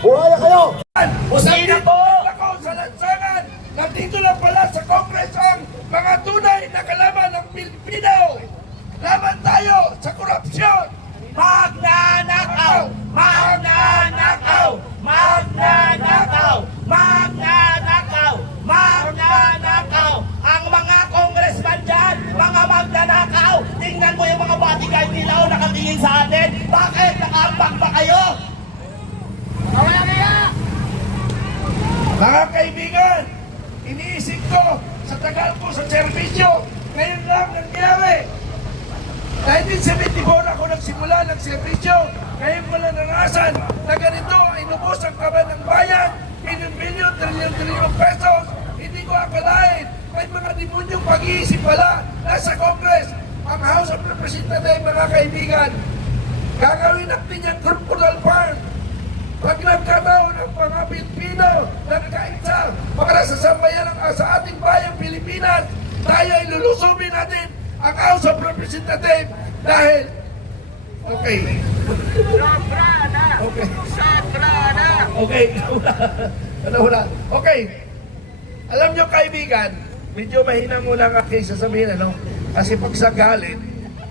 Buhaya kayo! Po! Ako sa lansangan! Nandito na pala sa Congress ang mga tunay na kalaban ng Pilipino! Laban tayo sa korupsyon! Magnanakaw! Magnanakaw! Magnanakaw! Magnanakaw! Magnanakaw! Ang mga congressman dyan, mga magnanakaw! Tingnan mo yung mga bodyguard nila o nakatingin sa atin. Bakit? Nakaambak ba kayo? Mga kaibigan, iniisip ko sa tagal ko sa serbisyo, ngayon lang nangyari. 1974 ako nagsimula ng serbisyo, ngayon ko lang nangasan na ganito ay lubos ang kaban ng bayan, bilyon-bilyon, trilyon-trilyon pesos, hindi ko akalain. May mga demonyong pag-iisip pala nasa Congress, ang House of Representatives, mga kaibigan. Gagawin natin yung corporal farm. Pag nagkataon ang mga Pilipino na nagkaisa para sa sambayan ng sa ating bayang Pilipinas, tayo ay lulusubin natin ang House of Representatives dahil Okay. Okay. Okay. Wala, wala. Okay. Alam nyo kaibigan, medyo mahina muna ang aking sasabihin, ano? Kasi pag sa galit,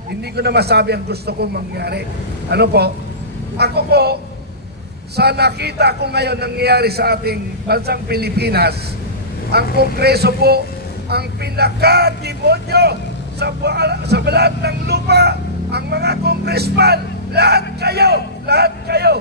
hindi ko na masabi ang gusto kong mangyari. Ano po? Ako po, sa nakita ko ngayon nangyayari sa ating bansang Pilipinas, ang Kongreso po ang pinaka-demonyo sa, bu- sa balat ng lupa, ang mga congressman, lahat kayo, lahat kayo,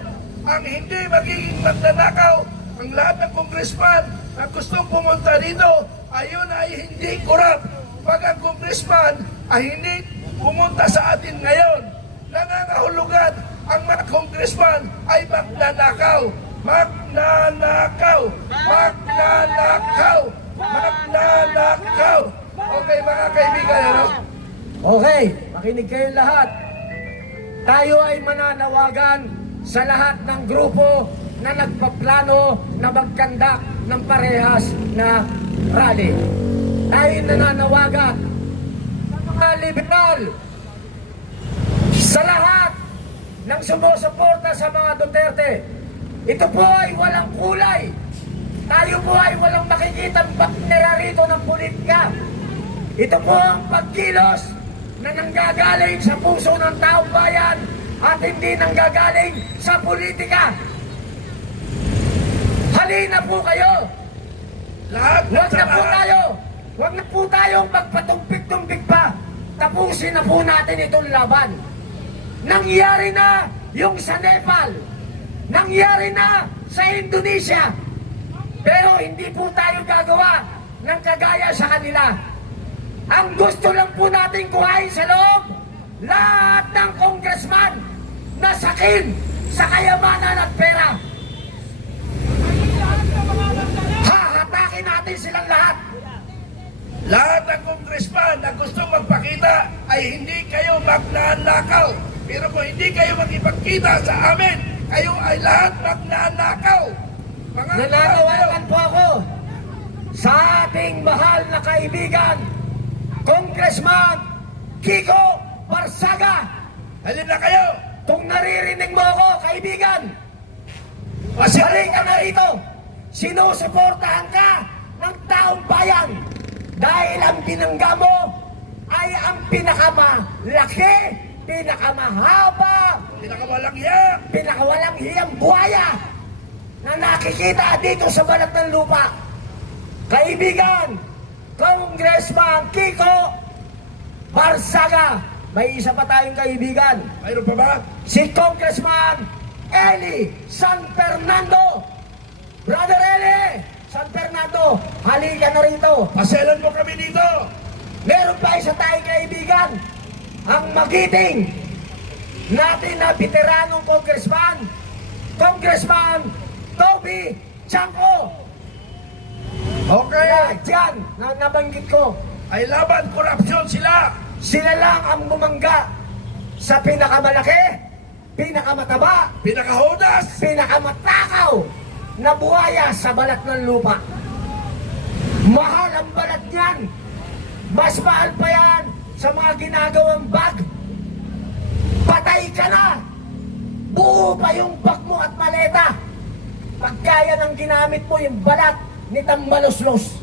ang hindi magiging magnanakaw, ang lahat ng congressman na gustong pumunta dito, ayun ay hindi kurap. Pag ang congressman ay hindi pumunta sa atin ngayon, nangangahulugan ang mga congressman ay magnanakaw. Magnanakaw! Magnanakaw! Magnanakaw! Okay mga kaibigan, ano? Okay, makinig kayo lahat. Tayo ay mananawagan sa lahat ng grupo na nagpaplano na magkandak ng parehas na rally. Tayo ay nananawagan sa mga liberal, sa lahat ng sumusuporta sa mga Duterte. Ito po ay walang kulay. Tayo po ay walang makikitang partnera rito ng politika. Ito po ang pagkilos na nanggagaling sa puso ng taong bayan at hindi nanggagaling sa politika. Halina po kayo! Lahat Huwag na po tayo! Huwag na po tayong magpatumpik-tumpik pa! Tapusin na po natin itong laban. Nangyari na yung sa Nepal. Nangyari na sa Indonesia. Pero hindi po tayo gagawa ng kagaya sa kanila. Ang gusto lang po natin kuhain sa loob, lahat ng congressman na sakin sa kayamanan at pera. Hahatakin natin silang lahat. Lahat ng congressman na gusto magpakita ay hindi kayo magnanakaw. Pero kung hindi kayo magipagkita sa amin, kayo ay lahat magnanakaw. Mga Nananawagan po ako sa ating mahal na kaibigan, Congressman Kiko Barsaga. Halina kayo! Kung naririnig mo ako, kaibigan, balik ka na rito. Sinusuportahan ka ng taong bayan dahil ang binangga mo ay ang pinakamalaki, pinakamahaba, pinakawalang yan. pinakawalang hiyang buhaya na nakikita dito sa balat ng lupa. Kaibigan, Congressman Kiko Barsaga, may isa pa tayong kaibigan, Mayroon pa ba? si Congressman Eli San Fernando. Brother Eli San Fernando, halika na rito. Paselan mo kami dito. Meron pa isa tayong kaibigan, ang magiting natin na veteranong congressman, Congressman Toby Chanko. Okay. Kaya dyan, na nabanggit ko, Ay laban korupsyon sila. sila lang ang bumangga sa pinakamalaki, pinakamataba, Pinakahudas. pinakamatakaw na buhaya sa balat ng lupa. Mahal ang balat niyan. Mas mahal pa yan sa mga ginagawang bag. Patay ka na. Buo pa yung bag mo at maleta. pagkaya ng ginamit mo yung balat ni Tambaloslos.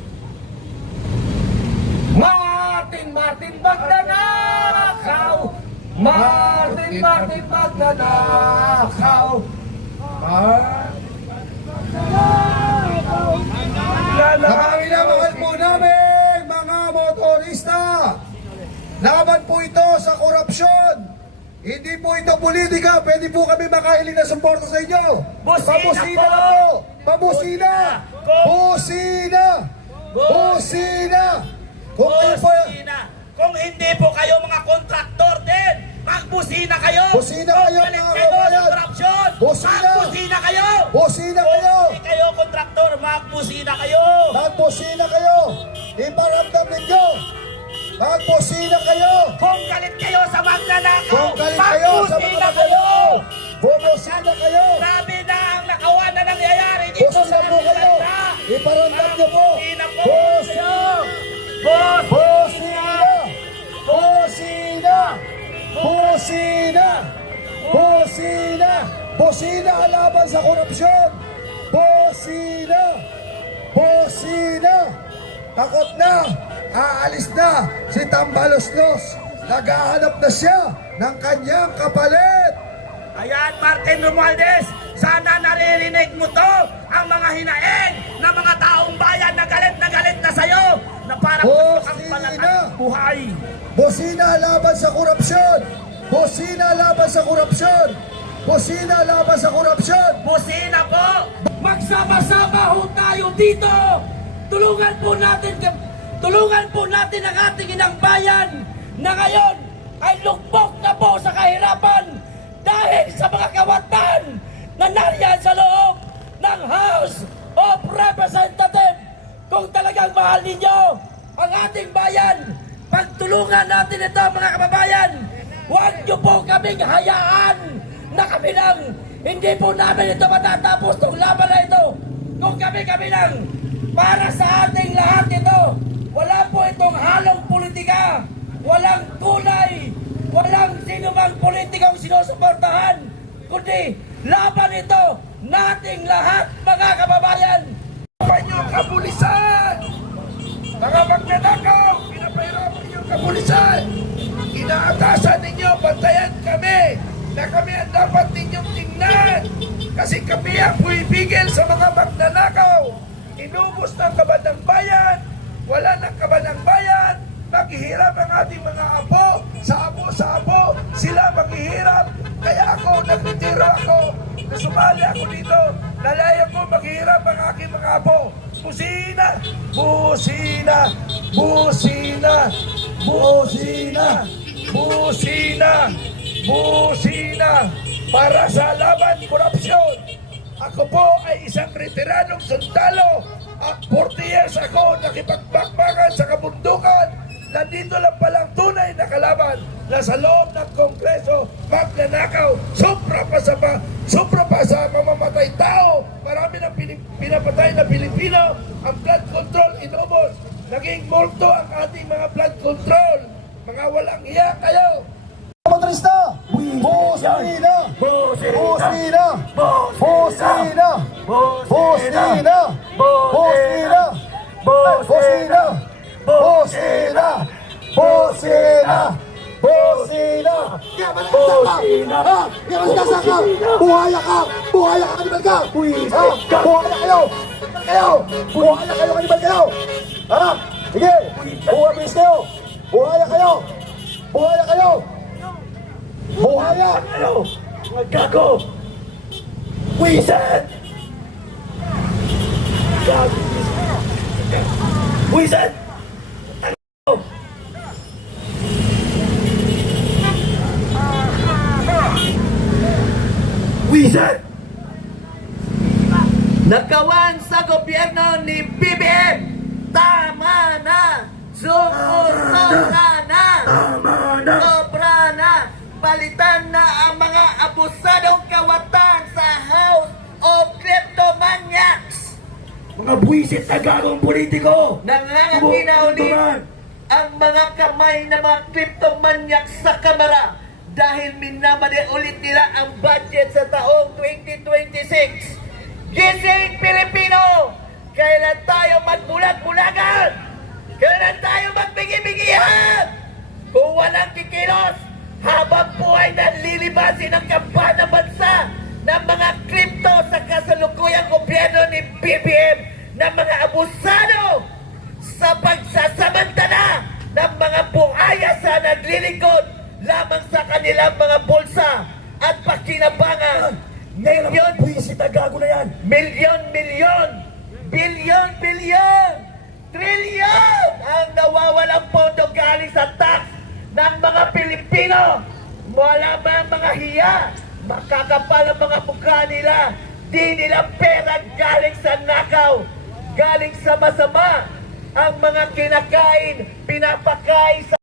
Martin, Martin Magnanakaw! Martin, Martin Magnanakaw! Ah. Lala. Napakinamahal po namin mga motorista. Laban po ito sa korupsyon. Hindi po ito politika. Pwede po kami makahiling na suporta sa inyo. Busina Pabusina po! po. Pabusina. Kung- Busina. Busina. Kung Busina. Kung hindi po kayo mga kontraktor din, magbusina kayo. Busina Kung kayo, mga kabayan. korupsyon, Busina. magbusina kayo. busina Kung kayo. hindi kayo kontraktor, magbusina kayo. Magbusina kayo. Iparamdam ninyo. Magpusina kayo! Kung galit kayo sa magnanakaw! Kung galit kayo sa magnanakaw! Bumusina kayo! Sabi na ang nakawan na nangyayari dito Pusina sa po kayo! Iparandam niyo po! Pusina! Pusina! Pusina! Pusina! Pusina! Pusina ang laban sa korupsyon! Pusina! Pusina! Takot na! Aalis na si Tambaloslos! Naghahanap na siya ng kanyang kapalit! Ayan, Martin Romualdez, sana naririnig mo to ang mga hinaing ng mga taong bayan na galit na galit na sa'yo na parang Oh, gusto kang sino? palatan ng buhay. Busina laban sa korupsyon! Busina laban sa korupsyon! Busina laban sa korupsyon! Busina po! Magsama-sama ho tayo dito! Tulungan po natin tulungan po natin ang ating inang bayan na ngayon ay lugmok na po sa kahirapan dahil sa mga kawatan na nariyan sa loob ng House of Representatives. Kung talagang mahal ninyo ang ating bayan, pagtulungan natin ito mga kababayan, huwag niyo po kaming hayaan na kami lang hindi po namin ito matatapos itong laban na ito. Kung kami-kami lang, para sa ating lahat ito, wala po itong halong politika, walang kulay, walang sino mang politikong sinusuportahan, kundi laban ito nating lahat mga kababayan. Panyo kapulisan! Mga magnanakaw, pinapahirapan niyo kapulisan! Inaatasan ninyo, bantayan kami na kami ang dapat ninyong tingnan! Kasi kami ang buibigil sa mga magnanakaw! Inubos ng kaban ng bayan, wala ng kaban ng bayan, maghihirap ang ating mga apo, sa apo sa apo, sila maghihirap, kaya ako, nagretiro ako, nasumali ako dito, nalaya ko maghihirap ang aking mga apo. Busina! Busina! Busina! Busina! Busina! Busina! Para sa laban korupsyon! Ako po ay isang retiranong sundalo at 40 years ako nakipagbakbakan sa kabundukan. Nandito lang palang tunay na kalaban na sa loob ng Kongreso magnanakaw. Sobra pa sa, pa, sobra pa sa mamamatay tao. Marami ng pinapatay na Pilipino. Ang blood control inubos. Naging multo ang ating mga blood control. Mga walang iya kayo. Busina! Ha? Kaya maligasa ka! Buhaya ka! Buhaya ka kanibal ka! Ha? Buhaya kayo! Kayo! Buhaya kayo kanibal kayo! Ha? Sige! Buhabis kayo! Buhaya kayo! Buhaya kayo! Buhaya! Ano? Mga gago! Nagkawan sa gobyerno ni BBM. Tama na. Sumusobra na. Sobra na. Palitan na ang mga abusadong kawatan sa House of Kleptomaniacs. Mga buwisit na gagong politiko! Nangangakina ulit ang mga kamay ng mga kleptomaniacs sa kamara dahil minamali ulit nila ang budget sa taong 2026. Gising Pilipino! Kailan tayo magbulag-bulagan? Kailan tayo magbigi-bigihan? Kung walang kikilos, habang buhay na lilibasin ang kampanya ng bansa ng mga kripto sa kasalukuyang gobyerno ni BBM ng mga abusado sa pagsasamantala ng mga buhaya sa naglilingkod lamang sa kanilang mga bulsa at pakinabangan. Milyon, Buisit na gago na yan. milyon, milyon, bilyon, bilyon, trilyon ang nawawalang pondo galing sa tax ng mga Pilipino. Wala ba ang mga hiya? Makakapal ang mga mukha nila. Di nila pera galing sa nakaw, galing sa masama. Ang mga kinakain, pinapakain sa